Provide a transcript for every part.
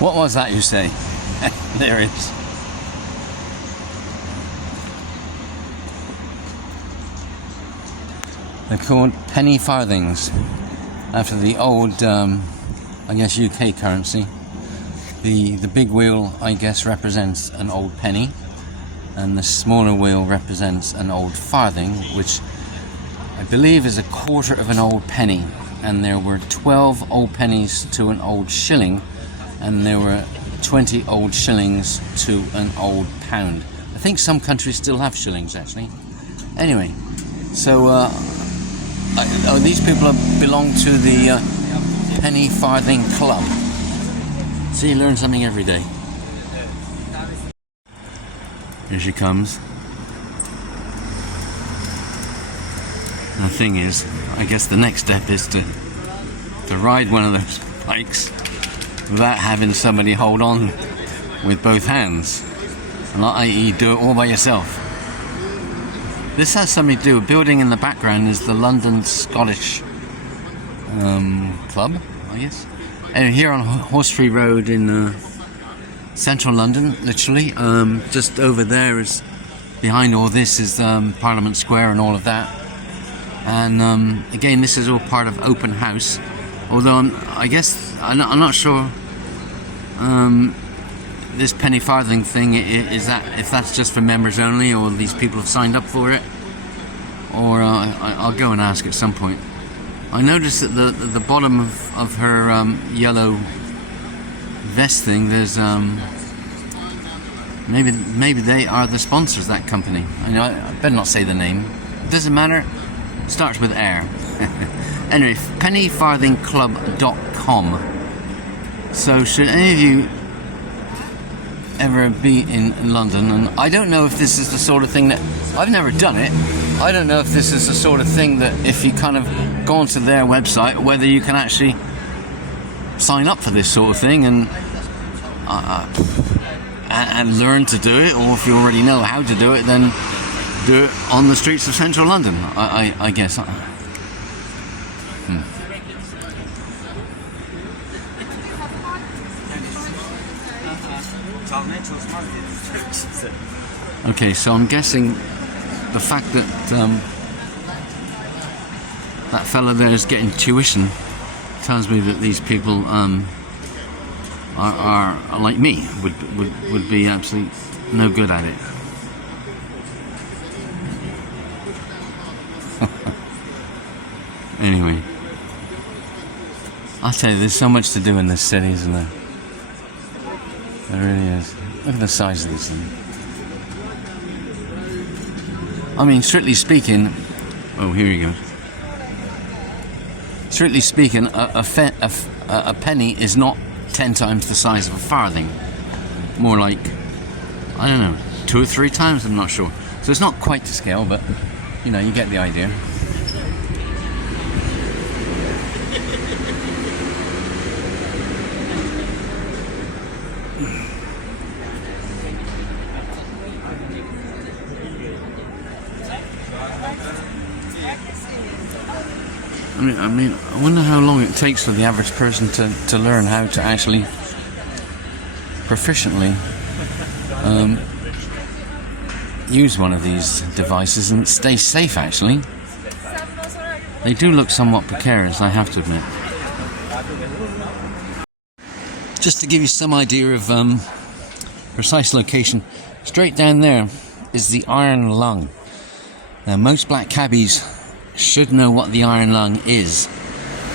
What was that you say? There it is. They're called penny farthings, after the old, I guess, UK currency. The big wheel, I guess, represents an old penny, and the smaller wheel represents an old farthing, which I believe is a quarter of an old penny. And there were 12 old pennies to an old shilling, and there were 20 old shillings to an old pound. I think some countries still have shillings, actually. Anyway, so these people belong to the Penny Farthing Club. So you learn something every day. Here she comes. And the thing is, I guess the next step is to ride one of those bikes without having somebody hold on with both hands, and i.e. do it all by yourself. This has something to do with building in the background is the London Scottish Club, I guess. And here on Horseferry Road in central London, literally, just over there is, behind all this is Parliament Square and all of that. And again, this is all part of Open House. Although I'm not sure this penny farthing thing is that if that's just for members only, or these people have signed up for it, or I'll go and ask at some point. I noticed at the bottom of her yellow vest thing, there's maybe they are the sponsors, that company. I better not say the name. It doesn't matter. It starts with air. Anyway, pennyfarthingclub.com. So should any of you ever be in London, and I don't know if this is the sort of thing that, I've never done it, I don't know if this is the sort of thing that if you kind of go onto their website, whether you can actually sign up for this sort of thing and learn to do it, or if you already know how to do it, then do it on the streets of central London, I guess. Okay, so I'm guessing the fact that that fella there is getting tuition tells me that these people are like me, would be absolutely no good at it. Anyway, I'll tell you, there's so much to do in this city, isn't there? There really is. Look at the size of this thing. I mean, strictly speaking, oh, here you go. Strictly speaking, a penny is not 10 times the size of a farthing. More like, I don't know, 2 or 3 times, I'm not sure. So it's not quite to scale, but, you know, you get the idea. I mean, I wonder how long it takes for the average person to learn how to actually proficiently use one of these devices and stay safe, actually. They do look somewhat precarious, I have to admit. Just to give you some idea of precise location, straight down there is the Iron Lung. Now, most black cabbies should know what the Iron Lung is.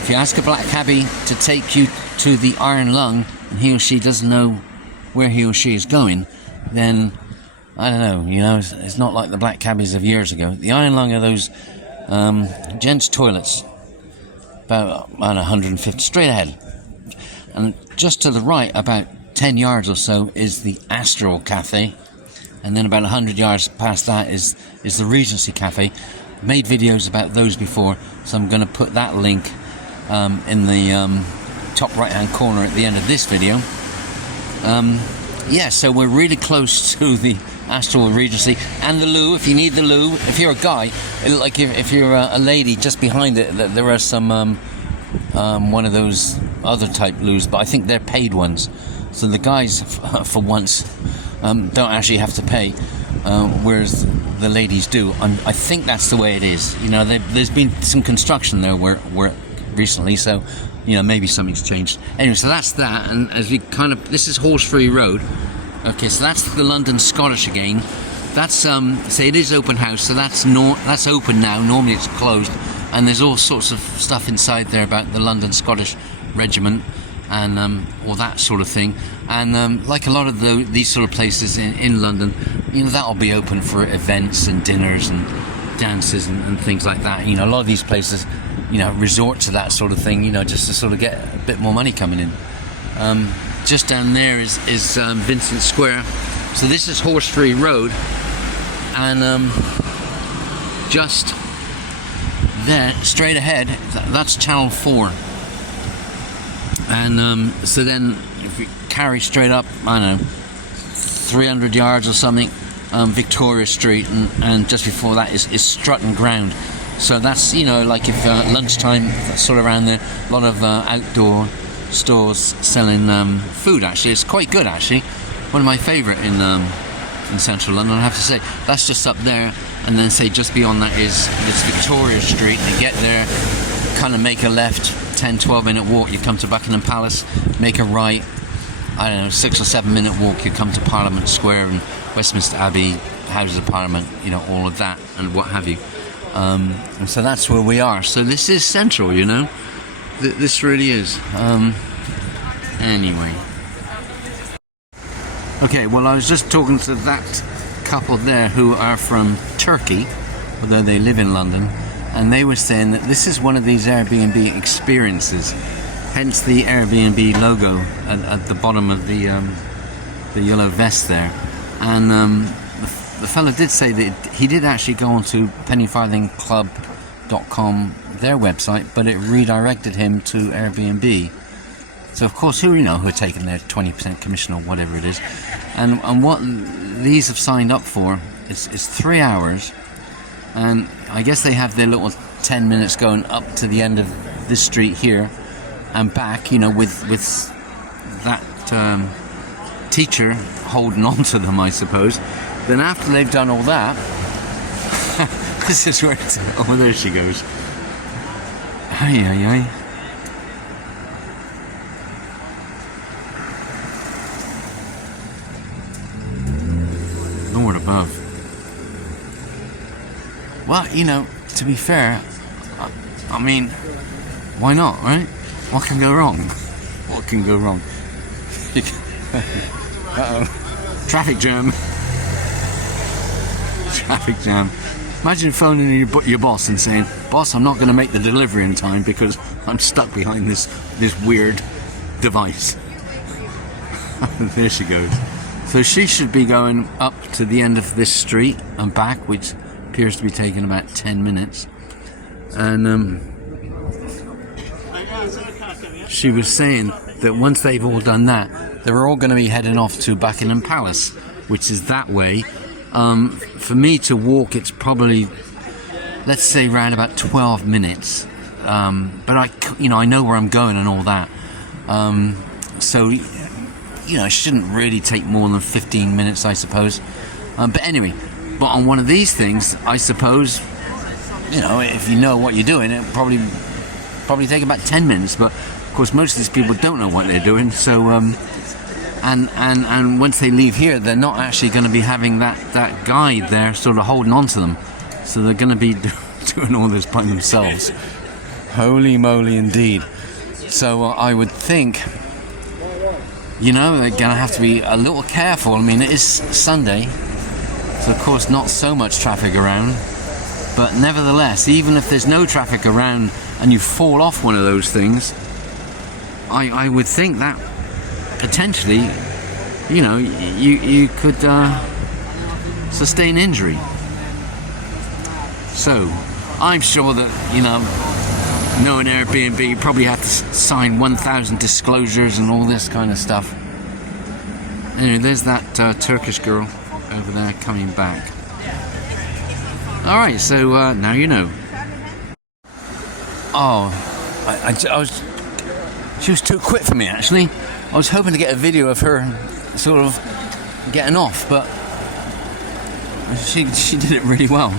If you ask a black cabbie to take you to the Iron Lung and he or she doesn't know where he or she is going, then I don't know, you know, it's not like the black cabbies of years ago. The Iron Lung are those gents' toilets, about 150 straight ahead, and just to the right, about 10 yards or so, is the Astral Cafe, and then about 100 yards past that is the Regency Cafe. Made videos about those before, so I'm going to put that link in the top right hand corner at the end of this video. Yeah, so we're really close to the Astral Regency and the loo. If you need the loo, if you're a guy, like if you're a lady, just behind it there are some one of those other type loos, but I think they're paid ones, So the guys, for once, don't actually have to pay, whereas the ladies do. I think that's the way it is. You know, there's been some construction there where recently, so you know, maybe something's changed. Anyway, so that's that, and as we this is Horsefree Road. Okay, so that's the London Scottish again. That's say it is open house, so that's open now. Normally it's closed, and there's all sorts of stuff inside there about the London Scottish Regiment and all that sort of thing. And like a lot of these sort of places in London, you know, that'll be open for events and dinners and dances and things like that. You know, a lot of these places, you know, resort to that sort of thing, you know, just to sort of get a bit more money coming in. Just down there is Vincent Square. So this is Horsefree Road, and just there, straight ahead, that's Channel 4. And so then if we carry straight up, I don't know, 300 yards or something, Victoria Street, and just before that is Strutton Ground. So that's, you know, like if lunchtime, sort of around there, a lot of outdoor stores selling food. Actually, it's quite good. Actually, one of my favourite in central London, I have to say. That's just up there, and then say just beyond that is this Victoria Street. You get there, kind of make a left, 10-12 minute walk, you come to Buckingham Palace. Make a right, I don't know, 6 or 7 minute walk, you come to Parliament Square and Westminster Abbey, Houses of Parliament, you know, all of that and what have you. And so that's where we are. So this is central, you know. This really is. Anyway. Okay, well, I was just talking to that couple there who are from Turkey, although they live in London, and they were saying that this is one of these Airbnb experiences, hence the Airbnb logo at the bottom of the yellow vest there. And the fellow did say that he did actually go onto pennyfarthingclub.com, their website, but it redirected him to Airbnb. So of course, who are taking their 20% commission or whatever it is, and what these have signed up for is 3 hours, and I guess they have their little 10 minutes going up to the end of this street here and back, you know, with that teacher holding on to them, I suppose. Then after they've done all that, this is where it's, oh, there she goes. Aye. Lord above. Well, you know, to be fair, I mean, why not, right? What can go wrong? What can go wrong? Uh-oh. Traffic jam. Traffic jam. Imagine phoning your boss and saying, "Boss, I'm not going to make the delivery in time because I'm stuck behind this weird device." There she goes. So she should be going up to the end of this street and back, which appears to be taking about 10 minutes. And she was saying that once they've all done that, they're all going to be heading off to Buckingham Palace, which is that way. For me to walk, it's probably, let's say, around about 12 minutes. But I know where I'm going and all that. So, you know, it shouldn't really take more than 15 minutes, I suppose. But anyway, but on one of these things, I suppose, you know, if you know what you're doing, it'll probably take about 10 minutes. But of course, most of these people don't know what they're doing. So, and once they leave here, they're not actually going to be having that guide there sort of holding on to them. So they're going to be doing all this by themselves. Holy moly indeed. So I would think, you know, they're going to have to be a little careful. I mean, it is Sunday, so of course not so much traffic around. But nevertheless, even if there's no traffic around and you fall off one of those things, I would think that potentially, you know, you could sustain injury. So I'm sure that, you know, knowing Airbnb, you probably have to sign 1,000 disclosures and all this kind of stuff. Anyway, there's that Turkish girl over there coming back. Alright, so now you know. Oh, I was She was too quick for me, actually. I was hoping to get a video of her sort of getting off, but she did it really well.